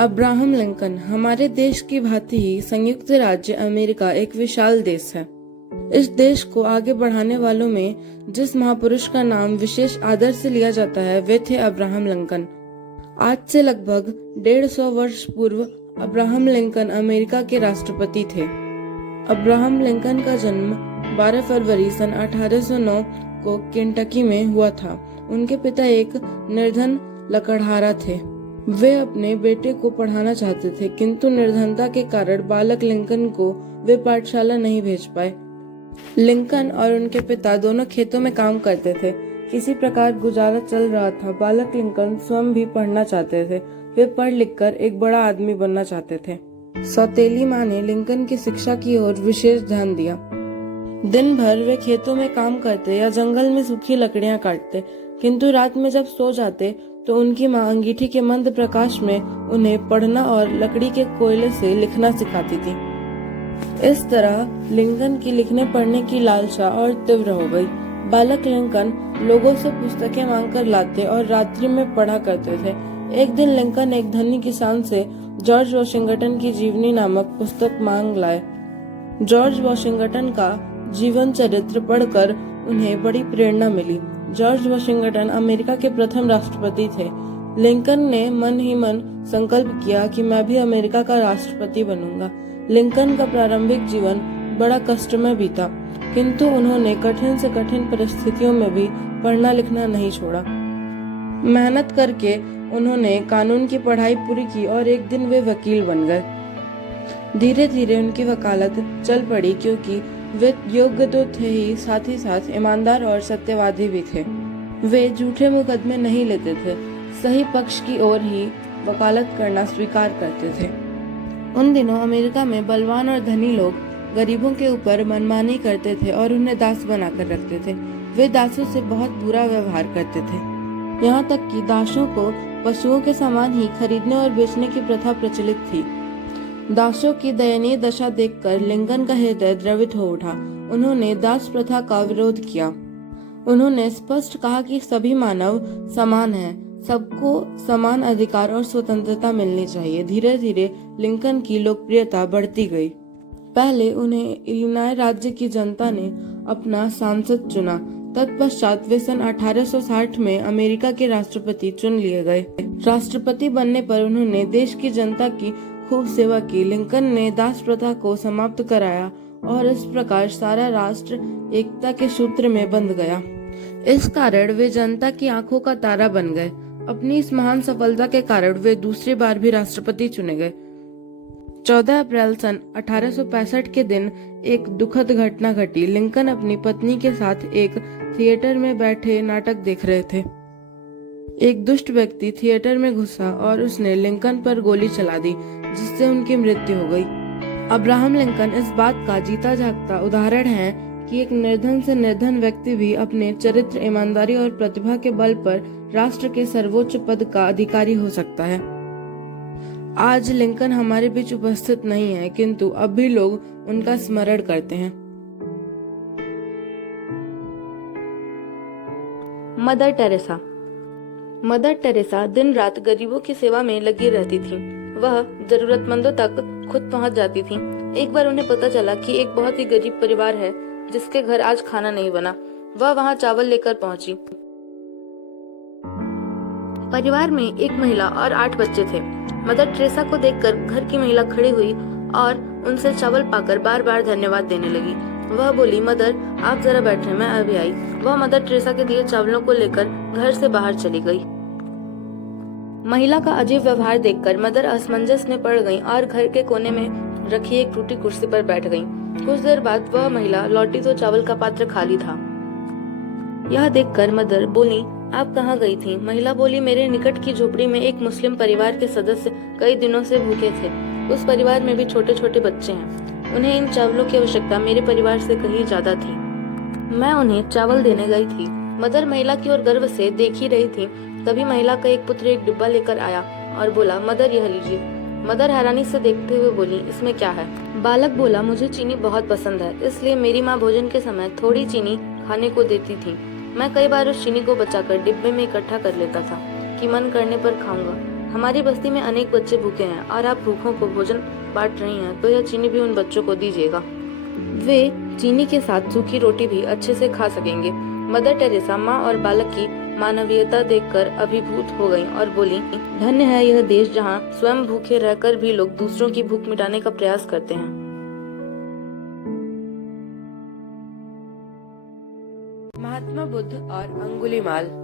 Abraham Lincoln हमारे देश की भांति ही संयुक्त राज्य अमेरिका एक विशाल देश है। इस देश को आगे बढ़ाने वालों में जिस महापुरुष का नाम विशेष आदर से लिया जाता है वे थे अब्राहम लिंकन। आज से लगभग 150 वर्ष पूर्व अब्राहम लिंकन अमेरिका के राष्ट्रपति थे। अब्राहम लिंकन का जन्म 12 फरवरी सन 1809 को केंटकी में हुआ था। उनके पिता एक निर्धन लकड़हारा थे। वे अपने बेटे को पढ़ाना चाहते थे, किंतु निर्धनता के कारण बालक लिंकन को वे पाठशाला नहीं भेज पाए। लिंकन और उनके पिता दोनों खेतों में काम करते थे। किसी प्रकार गुजारा चल रहा था। बालक लिंकन स्वयं भी पढ़ना चाहते थे। वे पढ़ लिखकर एक बड़ा आदमी बनना चाहते थे। सौतेली माँ ने लिंकन की शिक्षा की ओर विशेष ध्यान दिया। दिन भर वे खेतों में काम करते या जंगल में सूखी लकड़ियां काटते, किंतु रात में जब सो जाते तो उनकी माँ अंगीठी के मंद प्रकाश में उन्हें पढ़ना और लकड़ी के कोयले से लिखना सिखाती थी। इस तरह लिंकन की लिखने पढ़ने की लालसा और तीव्र हो गई। बालक लिंकन लोगों से पुस्तकें मांगकर लाते और रात्रि में पढ़ा करते थे। एक दिन लिंकन एक धनी किसान से जॉर्ज वॉशिंगटन की जीवनी नामक पुस्तक मांग लाए। जॉर्ज वॉशिंगटन का जीवन चरित्र पढ़कर उन्हें बड़ी प्रेरणा मिली। जॉर्ज वॉशिंगटन अमेरिका के प्रथम राष्ट्रपति थे। लिंकन ने मन ही मन संकल्प किया कि मैं भी अमेरिका का राष्ट्रपति बनूंगा। लिंकन का प्रारंभिक जीवन बड़ा कष्टमय बीता, किंतु उन्होंने कठिन से कठिन परिस्थितियों में भी पढ़ना लिखना नहीं छोड़ा। मेहनत करके उन्होंने कानून की पढ़ाई पूरी की और एक दिन वे वकील बन गए। धीरे धीरे उनकी वकालत चल पड़ी, क्योंकि वे योग्य तो थे ही साथ ईमानदार और सत्यवादी भी थे। वे झूठे मुकदमे नहीं लेते थे, सही पक्ष की ओर ही वकालत करना स्वीकार करते थे। उन दिनों अमेरिका में बलवान और धनी लोग गरीबों के ऊपर मनमानी करते थे और उन्हें दास बनाकर रखते थे। वे दासों से बहुत बुरा व्यवहार करते थे। यहाँ तक कि दासों को पशुओं के समान ही खरीदने और बेचने की प्रथा प्रचलित थी। दासों की दयनीय दशा देखकर लिंकन का हृदय द्रवित हो उठा। उन्होंने दास प्रथा का विरोध किया। उन्होंने स्पष्ट कहा कि सभी मानव समान हैं, सबको समान अधिकार और स्वतंत्रता मिलनी चाहिए। धीरे धीरे लिंकन की लोकप्रियता बढ़ती गई। पहले उन्हें इलिनॉय राज्य की जनता ने अपना सांसद चुना। तत्पश्चात वे सन 1860 में अमेरिका के राष्ट्रपति चुन लिए गए। राष्ट्रपति बनने पर उन्होंने देश की जनता की खूब सेवा की। लिंकन ने दास प्रथा को समाप्त कराया और इस प्रकार सारा राष्ट्र एकता के सूत्र में बंध गया। इस कारण वे जनता की आंखों का तारा बन गए। अपनी इस महान सफलता के कारण वे दूसरी बार भी राष्ट्रपति चुने गए। 14 अप्रैल सन 1865 के दिन एक दुखद घटना घटी। लिंकन अपनी पत्नी के साथ एक थिएटर में बैठे नाटक देख रहे थे। एक दुष्ट व्यक्ति थिएटर में घुसा और उसने लिंकन पर गोली चला दी, जिससे उनकी मृत्यु हो गई। अब्राहम लिंकन इस बात का जीता जागता उदाहरण है कि एक निर्धन से निर्धन व्यक्ति भी अपने चरित्र, ईमानदारी और प्रतिभा के बल पर राष्ट्र के सर्वोच्च पद का अधिकारी हो सकता है। आज लिंकन हमारे बीच उपस्थित नहीं है, किंतु अब भी लोग उनका स्मरण करते हैं। Mother Teresa. मदर टेरेसा दिन रात गरीबों की सेवा में लगी रहती थी। वह जरूरतमंदों तक खुद पहुंच जाती थी। एक बार उन्हें पता चला कि एक बहुत ही गरीब परिवार है जिसके घर आज खाना नहीं बना। वह वहां चावल लेकर पहुंची। परिवार में एक महिला और 8 बच्चे थे। मदर टेरेसा को देखकर घर की महिला खड़ी हुई और उनसे चावल पाकर बार बार धन्यवाद देने लगी। वह बोली, मदर आप जरा बैठे, मैं अभी आई। वह मदर टेरेसा के दिए चावलों को लेकर घर से बाहर चली गई। महिला का अजीब व्यवहार देखकर मदर असमंजस में पड़ गईं और घर के कोने में रखी एक टूटी कुर्सी पर बैठ गईं। कुछ देर बाद वह महिला लौटी तो चावल का पात्र खाली था। यह देखकर मदर बोली, आप कहाँ गई थी? महिला बोली, मेरे निकट की झोपड़ी में एक मुस्लिम परिवार के सदस्य कई दिनों से भूखे थे। उस परिवार में भी छोटे छोटे बच्चे हैं। उन्हें इन चावलों की आवश्यकता मेरे परिवार से कहीं ज्यादा थी। मैं उन्हें चावल देने गई थी। मदर महिला की ओर गर्व से देख ही रही थी। तभी महिला का एक पुत्र एक डिब्बा लेकर आया और बोला, मदर यह लीजिए। मदर हैरानी से देखते हुए बोली, इसमें क्या है? बालक बोला, मुझे चीनी बहुत पसंद है, इसलिए मेरी माँ भोजन के समय थोड़ी चीनी खाने को देती थी। मैं कई बार उस चीनी को बचाकर डिब्बे में इकट्ठा कर लेता था कि मन करने पर खाऊंगा। हमारी बस्ती में अनेक बच्चे भूखे हैं और आप भूखों को भोजन बांट रही हैं, तो यह चीनी भी उन बच्चों को दीजिएगा। वे चीनी के साथ सूखी रोटी भी अच्छे से खा सकेंगे। मदर टेरेसा माँ और बालक की मानवीयता देखकर अभिभूत हो गईं और बोली, धन्य है यह देश जहाँ स्वयं भूखे रहकर भी लोग दूसरों की भूख मिटाने का प्रयास करते हैं। महात्मा बुद्ध और अंगुलीमाल।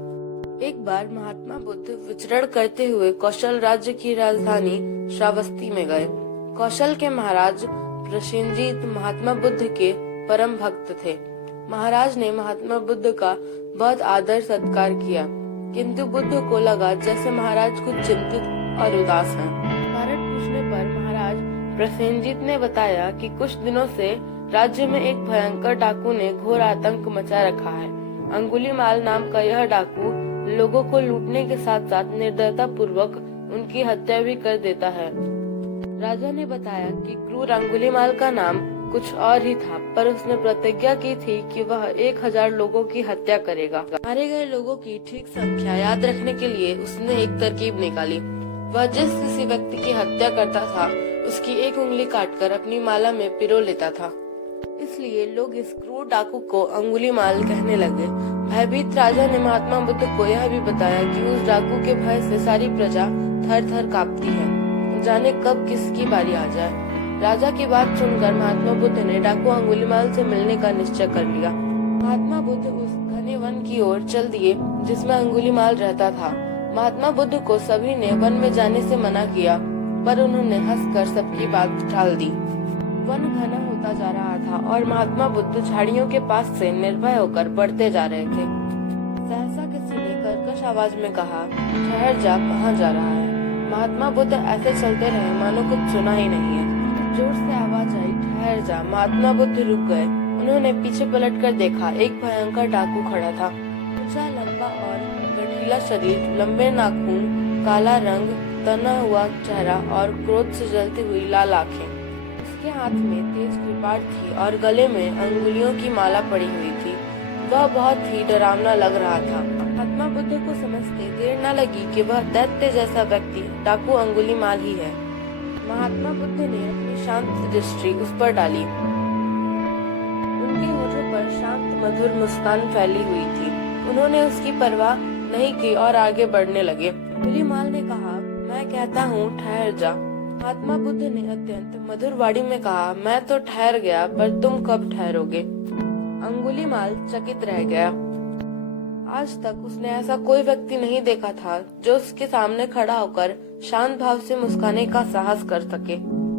एक बार महात्मा बुद्ध विचरण करते हुए कौशल राज्य की राजधानी श्रावस्ती में गए। कौशल के महाराज प्रसेनजीत महात्मा बुद्ध के परम भक्त थे। महाराज ने महात्मा बुद्ध का बहुत आदर सत्कार किया, किंतु बुद्ध को लगा जैसे महाराज कुछ चिंतित और उदास हैं। कारण पूछने पर महाराज प्रसेनजीत ने बताया कि कुछ दिनों से राज्य में एक भयंकर डाकू ने घोर आतंक मचा रखा है। अंगुलीमाल नाम का यह डाकू लोगों को लूटने के साथ साथ निर्दयता पूर्वक उनकी हत्या भी कर देता है। राजा ने बताया कि क्रूर अंगुलीमाल का नाम कुछ और ही था, पर उसने प्रतिज्ञा की थी कि वह 1000 लोगों की हत्या करेगा। मारे गए लोगों की ठीक संख्या याद रखने के लिए उसने एक तरकीब निकाली। वह जिस किसी व्यक्ति की हत्या करता था उसकी एक उंगली काटकर अपनी माला में पिरो लेता था। इसलिए लोग इस क्रूर डाकू को अंगुलीमाल कहने लगे। भयभीत राजा ने महात्मा बुद्ध को यह भी बताया कि उस डाकू के भय से सारी प्रजा थर थर कांपती है, जाने कब किसकी बारी आ जाए। राजा की बात सुनकर महात्मा बुद्ध ने डाकू अंगुलीमाल से मिलने का निश्चय कर लिया। महात्मा बुद्ध उस घने वन की ओर चल दिए जिसमें अंगुलीमाल रहता था। महात्मा बुद्ध को सभी ने वन में जाने से मना किया, पर उन्होंने हंसकर सबकी बात टाल दी। वन घना होता जा रहा था और महात्मा बुद्ध झाड़ियों के पास से निर्भय होकर बढ़ते जा रहे थे। सहसा किसी ने कर्कश आवाज में कहा, ठहर जा, कहाँ जा रहा है? महात्मा बुद्ध ऐसे चलते रहे मानो कुछ सुना ही नहीं है। जोर से आवाज आई, ठहर जा। महात्मा बुद्ध रुक गए। उन्होंने पीछे पलटकर देखा, एक भयंकर डाकू खड़ा था। ऊंचा, लंबा और गठीला शरीर, लंबे नाखून, काला रंग, तना हुआ चेहरा और क्रोध से जलती हुई लाल आंखें। उसके हाथ में तेज कृपाण थी और गले में अंगुलियों की माला पड़ी हुई थी। वह बहुत ही डरावना लग रहा था। महात्मा बुद्ध को समझते देर न लगी कि वह दैत्य जैसा व्यक्ति डाकू अंगुलीमाल ही है। महात्मा बुद्ध ने अपनी शांत दृष्टि उस पर डाली। उनके होठों पर शांत मधुर मुस्कान फैली हुई थी। उन्होंने उसकी परवाह नहीं की और आगे बढ़ने लगे। अंगुलीमाल ने कहा, मैं कहता हूँ ठहर जा। महात्मा बुद्ध ने अत्यंत मधुर वाणी में कहा, मैं तो ठहर गया, पर तुम कब ठहरोगे? अंगुलीमाल चकित रह गया। आज तक उसने ऐसा कोई व्यक्ति नहीं देखा था जो उसके सामने खड़ा होकर शांत भाव से मुस्काने का साहस कर सके।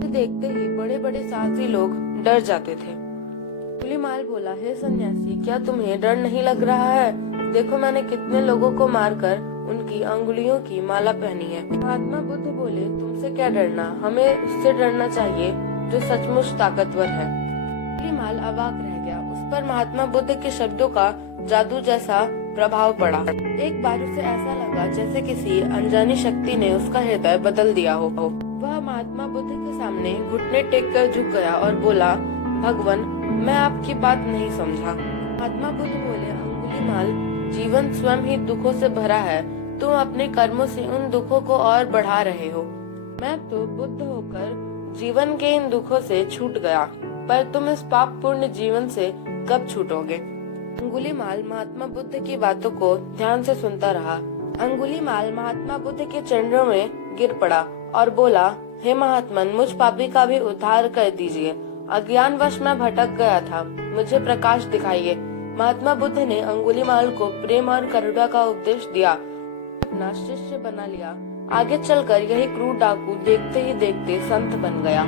देखते ही बड़े बड़े साहसी लोग डर जाते थे। अंगुलीमाल बोला, हे सन्यासी, क्या तुम्हें डर नहीं लग रहा है? देखो मैंने कितने लोगों को मारकर उनकी अंगुलियों की माला पहनी है। महात्मा बुद्ध बोले, तुमसे क्या डरना? हमें उससे डरना चाहिए जो सचमुच ताकतवर है। अंगुलीमाल अवाक रह गया। उस पर महात्मा बुद्ध के शब्दों का जादू जैसा प्रभाव पड़ा। एक बार उसे ऐसा लगा जैसे किसी अनजानी शक्ति ने उसका हृदय बदल दिया हो। वह महात्मा बुद्ध के सामने घुटने टेककर झुक गया और बोला, भगवान, मैं आपकी बात नहीं समझा। महात्मा बुद्ध बोले, अंगुलीमाल, जीवन स्वयं ही दुखों से भरा है। तुम अपने कर्मों से उन दुखों को और बढ़ा रहे हो। मैं तो बुद्ध होकर जीवन के इन दुखों से छूट गया, पर तुम इस पाप पूर्ण जीवन से कब छूटोगे? अंगुलीमाल महात्मा बुद्ध की बातों को ध्यान से सुनता रहा। अंगुलीमाल महात्मा बुद्ध के चरणों में गिर पड़ा और बोला, हे महात्मन, मुझ पापी का भी उद्धार कर दीजिए। अज्ञानवश मैं भटक गया था, मुझे प्रकाश दिखाइए। महात्मा बुद्ध ने अंगुलीमाल को प्रेम और करुणा का उपदेश दिया, अपना शिष्य बना लिया। आगे चलकर यही क्रूर डाकू देखते ही देखते संत बन गया।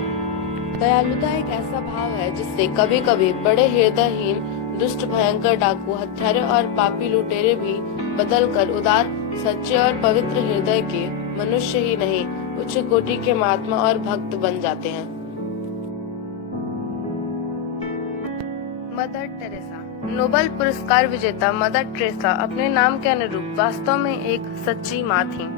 दयालुता एक ऐसा भाव है जिससे कभी कभी बड़े हृदयहीन दुष्ट भयंकर डाकू, हत्यारे और पापी लुटेरे भी बदलकर उदार, सच्चे और पवित्र हृदय के मनुष्य ही नहीं, उच्च कोटि के महात्मा और भक्त बन जाते हैं। Mother Teresa. नोबेल पुरस्कार विजेता मदर टेरेसा अपने नाम के अनुरूप वास्तव में एक सच्ची माँ थी।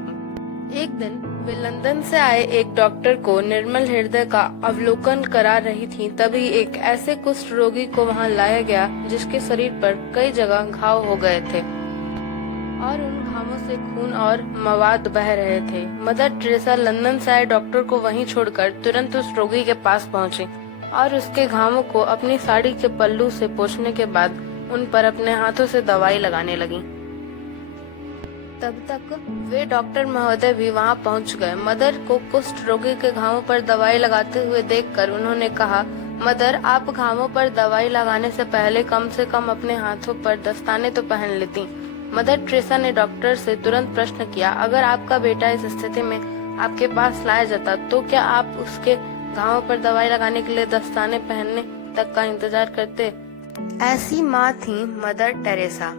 एक दिन वे लंदन से आए एक डॉक्टर को निर्मल हृदय का अवलोकन करा रही थीं, तभी एक ऐसे कुष्ठ रोगी को वहां लाया गया जिसके शरीर पर कई जगह घाव हो गए थे और उन घावों से खून और मवाद बह रहे थे। मदर टेरेसा लंदन से आए डॉक्टर को वहीं छोड़कर तुरंत उस रोगी के पास पहुंची और उसके घावों को अपनी साड़ी के पल्लू से पोंछने के बाद उन पर अपने हाथों से दवाई लगाने लगी। तब तक वे डॉक्टर महोदय भी वहां पहुंच गए। मदर को कुष्ठ रोगी के घावों पर दवाई लगाते हुए देखकर उन्होंने कहा, मदर, आप घावों पर दवाई लगाने से पहले कम से कम अपने हाथों पर दस्ताने तो पहन लेती। मदर टेरेसा ने डॉक्टर से तुरंत प्रश्न किया, अगर आपका बेटा इस स्थिति में आपके पास लाया जाता तो क्या आप उसके घावों पर दवाई लगाने के लिए दस्ताने पहनने तक का इंतजार करते? ऐसी माँ थी मदर टेरेसा।